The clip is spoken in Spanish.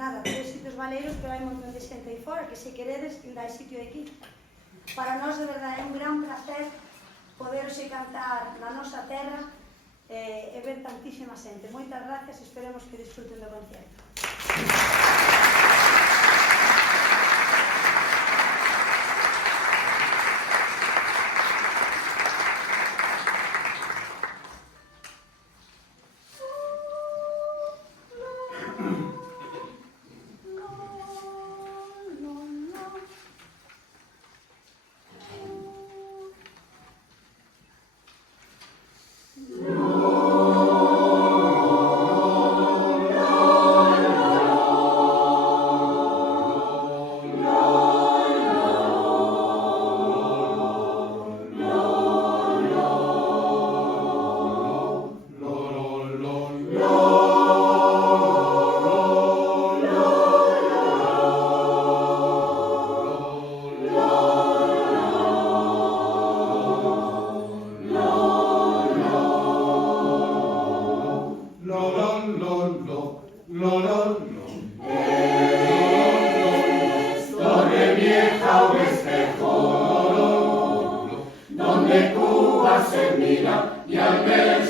nada, 3 sitios baleiros, pero hai un montón de xente aí fora, que se queredes, dai sitio aquí. Para nós, de verdade, é un gran placer poderse cantar na nosa terra e ver tantísima xente. Moitas gracias e esperemos que disfruten do concierto. Donde Cuba se mira y al ver